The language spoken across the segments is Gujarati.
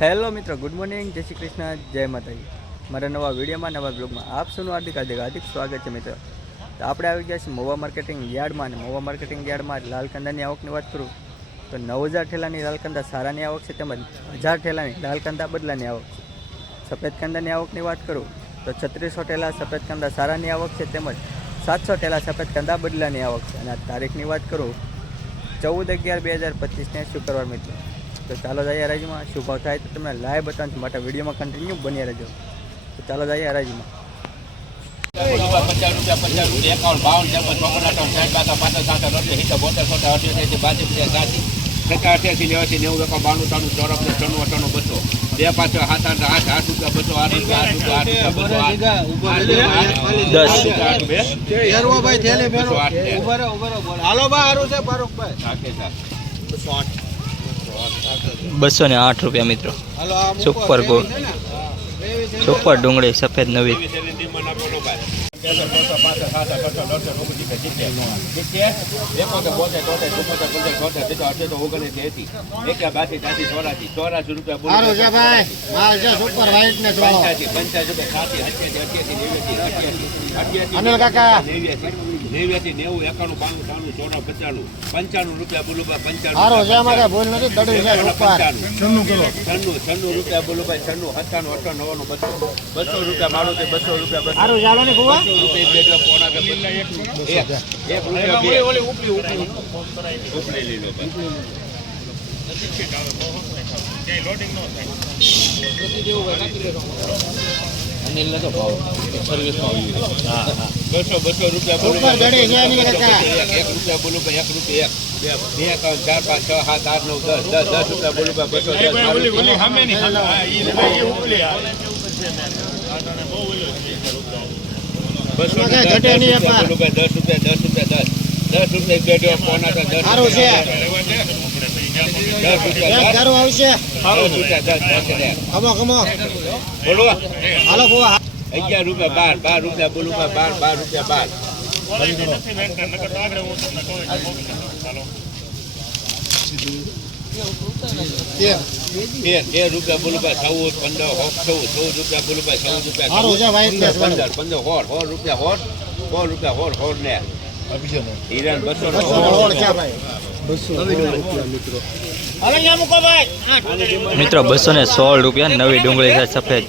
હેલો મિત્રો, ગુડ મોર્નિંગ, જય શ્રી કૃષ્ણ, જય માતાજી. મારા નવા વિડીયોમાં, નવા બ્લોગમાં આપ સૌનું હાર્દિક હાર્દિક હાર્દિક સ્વાગત છે મિત્રો. તો આપણે આવી ગયા છીએ મોવા માર્કેટિંગ યાર્ડમાં, અને મોવા માર્કેટિંગ યાર્ડમાં લાલકંદાની આવકની વાત કરું, તો નવ હજાર ઠેલાની લાલકંદા સારાની આવક છે તેમજ હજાર ઠેલાની લાલકંદા બદલાની આવક છે. સફેદ કંદાની આવકની વાત કરું, તો છત્રીસો ઠેલા સફેદ કંદા સારાની આવક છે તેમજ સાતસો ઠેલા સફેદ કંદા બદલાની આવક છે. અને આ તારીખની વાત કરું, ચૌદ અગિયાર બે હજાર પચીસને શુક્રવાર મિત્રો. તો ચાલો જઈએ હરાજીમાં. શું ભાવ થાય તો તમને લાઈવ બતાવવાનું માટે વિડીયોમાં કન્ટિન્યુ બની રહેજો. તો ચાલો જઈએ હરાજીમાં. પચાસ રૂપિયા પચાસ રૂપિયા એકાવન બાવન ત્રેપન ચોપન અઠાવન સાઠ બાસઠ પાંત્રીસ સાઠ અઠ્યાસી સિત્તેર બોતેર સોતેર અઠ્યાસી બાસઠ રૂપિયા સાઠી સત્તર અઠ્યાસી નેવાસી નેવું એકાવન બાણું ત્રાણું ચોરસ ત્રણું અઠાણું બસો બે પાંચ સાત આઠ આઠ આઠ રૂપિયા બસો આઠ રૂપિયા આઠ રૂપિયા આઠ રૂપિયા બસો આઠ દસ. આઠ બે હેરવાભાઈ થેલે ફેરો બસો ને આઠ રૂપિયા મિત્રો. સુપર ગોળ. સુપર ડુંગળી સફેદ નવી તેરસો, ચૌદસો, પાંસઠ, સાસઠ, અડસઠ, અડસઠ, સિત્તેર. સિત્તેર, એકોતેર, બોતેર, તોતેર, ચુમ્મોતેર, પંચોતેર, છોતેર, સિત્તેર, અઠ્યોતેર, ઓગણએંસી, એંસી. એક્યા, બાસી, ત્યાંસી, ચોરાસી, ચોરાસી રૂપિયા પંચ્યાસી, પંચ્યાસી રૂપિયા, સાતસી, અઠ્યાસી, અઠ્યાસી, નેવ્યાસી, અઠ્યાસી, અઠ્યાસી, કાકા. નેવ્યાસી, નેવ્યાસી, નેવું, એકાણું, બાણું, ત્રાણું, ચોરાણું, પંચાણું, પંચાણું રૂપિયા બોલો ભાઈ, પંચાણું ભૂલ નથી દડી છન્નું છન્નું રૂપિયા છન્નું અઠાણું બસો બસો રૂપિયા મારું છે બસો રૂપિયા બસો બસો રૂપિયા એક પોણા કે એક એક રૂપિયા બે. ઉપલી લઈ લો ભાઈ. બસો બસો રૂપિયા બોલું. એક રૂપિયા બોલું ભાઈ એક રૂપિયા એક. બે બે ત્રણ ચાર પાંચ છ સાત આઠ નવ દસ દસ દસ રૂપિયા બોલું બસો ને કાકા, દસ રૂપિયા દસ રૂપિયા દસ રૂપિયા દસ દસ રૂપિયા એક પોના તો દસ છે. રૂપિયા. દસ રૂપિયા. ઘરું આવશે દસ રૂપિયા દસ દસ. ખમો ખમો બોલો હાલો અગિયાર રૂપિયા બાર બાર રૂપિયા બોલું બાર બાર રૂપિયા બાર તેર રૂપિયા બોલું ચૌદ પંદર ચૌદ ચૌદ રૂપિયા બોલું ચૌદ રૂપિયા પંદર પંદર હોર હોર રૂપિયા હોર હોર રૂપિયા હોર હોર ને. હિરાન બસો મિત્રો. બસો ને સોળ રૂપિયા નવી ડુંગળી છે સફેદ.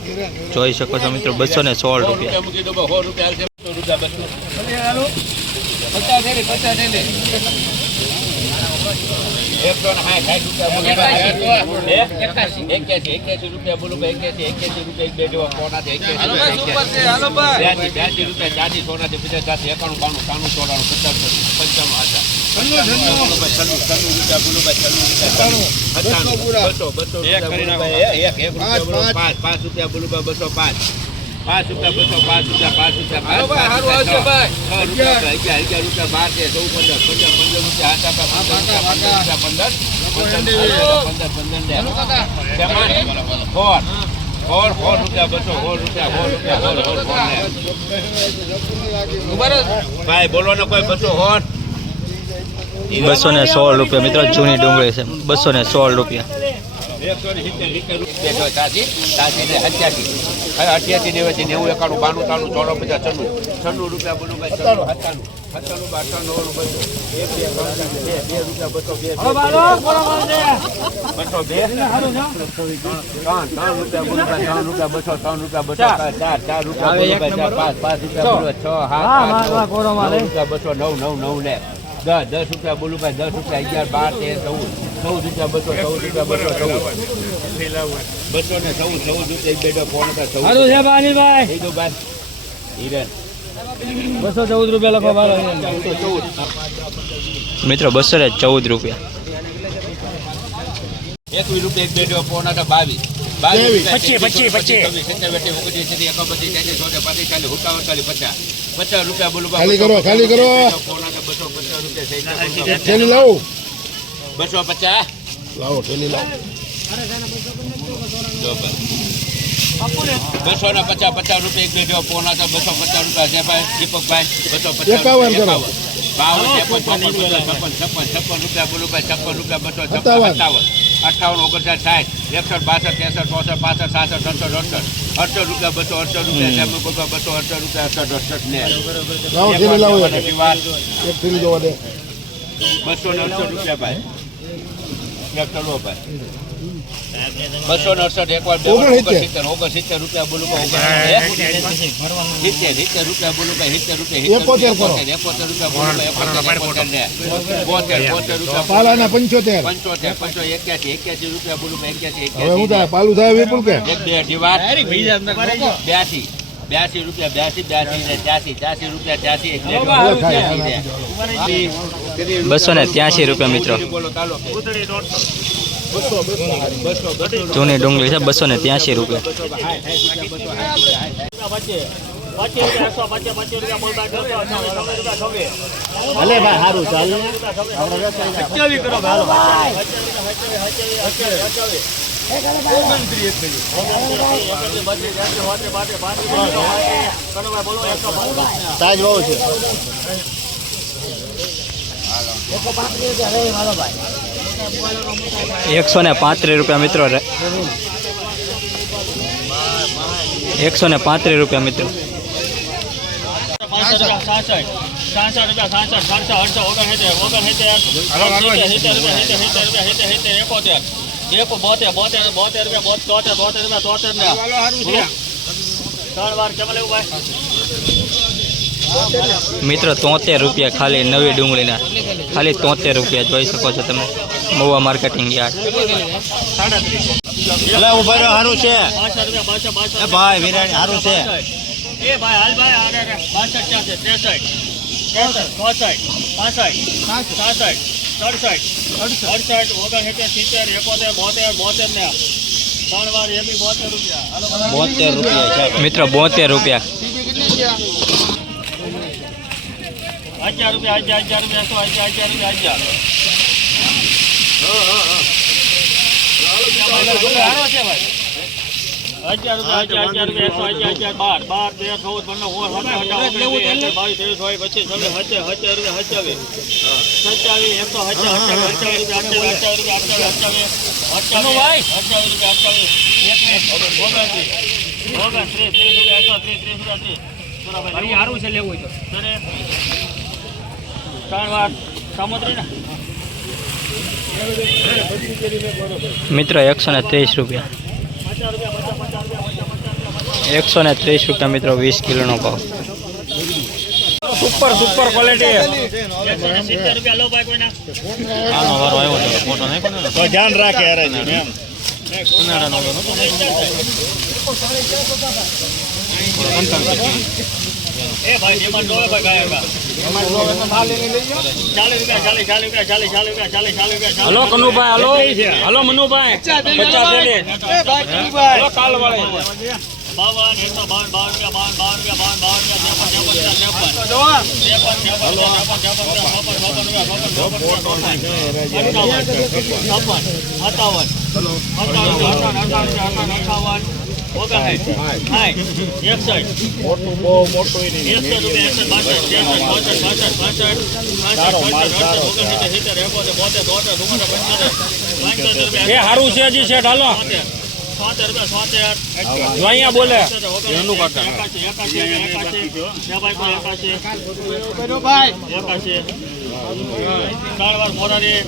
જોઈ શકો છો મિત્રો બસો ને સોળ રૂપિયા. પચાસ. એકસો ને સાઠ, રૂપિયા? એક્યાસી, એક્યાસી રૂપિયા બોલો એક્યાસી, એક્યાસી રૂપિયા એક બે જેવા સોનાથી, એક્યાસી બ્યાસી, બ્યાસી રૂપિયા, ચાલીસ સોનાથી, એકાણું, બાણું, ત્રાણું, ચોરાણું, પચાસ, પંચાણું, છન્નું રૂપિયા, બોલો રૂપિયા, બસો પાંચ. પાંચ રૂપિયા બસો પાંચ રૂપિયા પાંચ રૂપિયા પાંચ રૂપિયા છ. છ રૂપિયા અગિયાર અગિયાર રૂપિયા બાર છે ચૌદ પંદર પંદર પંદર રૂપિયા આઠ પંદર રૂપિયા પંદર પંદર પંદર પંદર ફોર ફોર ફોર રૂપિયા બસો ફોર રૂપિયા ફોર રૂપિયા ફોર ફોર ફોર ભાઈ બોલો ને કોઈ બસો ફોર બસો ને સોળ રૂપિયા મિત્રો જૂની ડુંગળી છે. બસો ને સોળ રૂપિયા. એકસો ને સિત્તેર રૂપિયા ને અઠ્યાસી નેવાસી નેવું એકાણું બાણું ત્રાણું ચોરો પચાસ છન્નું છન્નું રૂપિયા બોલું ભાઈ સત્તાણું. સત્તાણું બસો બે ત્રણ બે બે રૂપિયા બસો બે બે, બસો બે ત્રણ ત્રણ રૂપિયા ભાઈ ત્રણ રૂપિયા બસો ત્રણ રૂપિયા બસો ચાર. ચાર રૂપિયા ભાઈ ચાર પાંચ પાંચ રૂપિયા બોલું છ સાત રૂપિયા બસો નવ નવ નવ ને. દસ દસ રૂપિયા બોલું ભાઈ દસ રૂપિયા અગિયાર બાર તેર ચૌદ. ચૌદ રૂપિયા બસો ચૌદ રૂપિયા બસો ચૌદ. બસો ને ચૌદ ચૌદ રૂપિયા એક ફોન હતા ચૌદ ભાઈ. હિરન. બસો ચૌદ રૂપિયા લખો બારો ચૌદ. મિત્રો બસો ને ચૌદ રૂપિયા. એકવીસ રૂપિયા એક બે ફોન હતા બાવીસ. બાવીસ પચીસ, પચીસ, પચીસ. ચોતેર, પાંત્રીસ, ચાલીસ, ચાલીસ, પચાસ. પચાસ રૂપિયા બોલું ખાલી કરો, ખાલી કરો. થેલી લાવો. બસો પચાસ. લાવો થેલી લાવો. બસો ને પચાસ પચાસ રૂપિયા એક બે ડો ફોન હતા બસો પચાસ રૂપિયા છે ભાઈ. દીપકભાઈ બસો પચાસ એકાવન કરો. બાવન છપ્પન છપ્પન છપ્પન રૂપિયા બોલું ભાઈ છપ્પન રૂપિયા બસો છપ્પન સત્તાવન. અઠ્ઠાવન ઓગણસાઠ સાઠ એકસઠ બાસઠ ત્રેસઠ ચોસઠ પાસઠ સાસઠ અડસઠ અડસઠ. અડસઠ રૂપિયા બસો અડસઠ રૂપિયા ત્રેપન રૂપિયા બસો અડસઠ રૂપિયા અડસઠ અડસઠ ને. બસો ને અડસઠ રૂપિયા ભાઈ. એક ચલો ભાઈ. બસો ને અડસઠ એક વાર ઓગણસિત્તેર. રૂપિયા બોલું સિત્તેર સિત્તેર રૂપિયા બોલું સિત્તેર રૂપિયા એકોતેર. એકોતેર રૂપિયા બોલું એકોતેર એકોતેર ને બોતેર બોતેર રૂપિયા પંચોતેર. પંચોતેર પંચો એક્યાસી એક્યાસી રૂપિયા બોલું એક્યાસી પાલું થાય વિપુલ કે? એક બે અઢી વાર બ્યાસી બ્યાસી રૂપિયા બ્યાસી બ્યાસી ને ત્યાસી ત્યાસી રૂપિયા ત્યાસી બસો ને ત્યાંસી રૂપિયા મિત્રો. બોલો ચાલો જૂની ડુંગળી છે બસો ને ત્યાંસી રૂપિયા. ભલે ભાઈ સારું ચાલ સાઈઝ બહુ છે. એકસો ને પાંત્રીસ રૂપિયા મિત્રો એકસો ને પાંત્રીસ રૂપિયા મિત્રો. મિત્રો, તોતેર રૂપિયા ખાલી નવી ડુંગળીના. ખાલી તોતેર રૂપિયા જોઈ શકો છો તમે. મહુવા માર્કેટિંગ યાર્ડ એટલે ઊભા રહ્યો સારું છે બાસઠ રૂપિયા બાસઠ બાસઠ એ ભાઈ વિરાટ સારું છે એ ભાઈ હાલ ભાઈ આરે રે બાસઠ ચારસો ત્રેસઠ ચોસઠ ચોસઠ પાસઠ સાસઠ સડસઠ અડસઠ ઓગણસિત્તેર સિત્તેર એકોતેર બોતેર બોતેર ને ત્રણ વાર એ બી બોતેર રૂપિયા હાલો ભાઈ. બોતેર રૂપિયા છે મિત્રો બોતેર રૂપિયા હજાર રૂપિયા હજાર હજાર રૂપિયા સો હજાર હજાર રૂપિયા હજાર ત્રણ વાર સમુદ્રી ને મિત્રો એકસો ને ત્રીસ રૂપિયા. એકસો ને ત્રીસ રૂપિયા મિત્રો વીસ કિલોનો ભાવ. Super super quality. ધ્યાન રાખે ઉનાળાનો નહોતો એ ભાઈ એમાં જોવે ભાઈ ગાય રૂપિયા hello Kanubhai hello hello Manubhai પચાસ થેલી. હલો કાલ વાળે બાવન એકસો બાવન બાવન રૂપિયા બાવન બાવન રૂપિયા બાવન બાવન રૂપિયા ત્રેપન ત્રેપન ત્રેપન ત્રેપન સત્તાવન અઠાવન સારું છે હજી છે ઢાલો અહીંયા બોલે. એકાશી ચાર વાર મોરારી.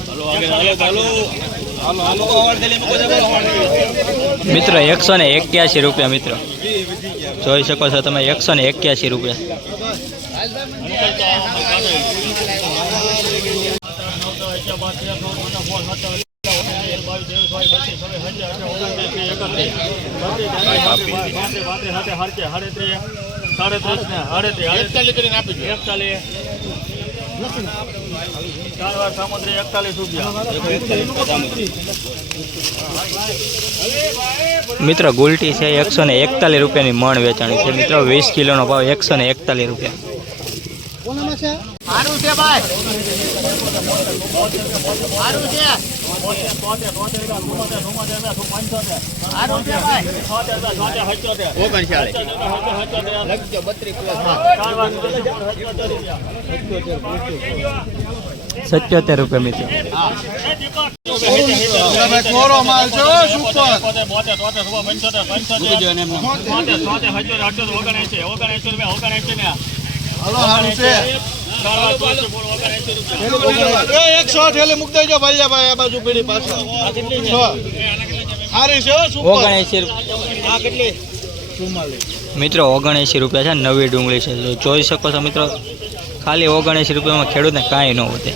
મિત્રો એકસો ને એક્યાસી રૂપિયા મિત્રો જોઈ શકો છો તમે એકસો ને એક્યાસી રૂપિયા ચાર વાર સામુદ્રી એકતાલીસ રૂપિયા. મિત્રો ગુલટી છે એકસો ને એકતાલીસ રૂપિયાની મણ વેચાણી છે. મિત્રો વીસ કિલોનો ભાવ એકસો ને એકતાલીસ રૂપિયા. સારું છે? ભાઈ. સારું રૂપિયા સિત્તેર રૂપિયા કોરો માલ છે. અઠ્યોતેર ઓગણએંસી ઓગણએંસી રૂપિયા ઓગણએંસી એકસો ઠેલી મૂકી દેજો ભાઈ ભાઈ આ બાજુ પીડી પાછળ. સારી છે સુપર. આ કેટલી? મિત્રો ઓગણએંસી રૂપિયા છે નવી ડુંગળી છે. જોઈ શકો છો મિત્રો ખાલી ઓગણએંસી રૂપિયામાં ખેડૂતને કાંઈ ન વધે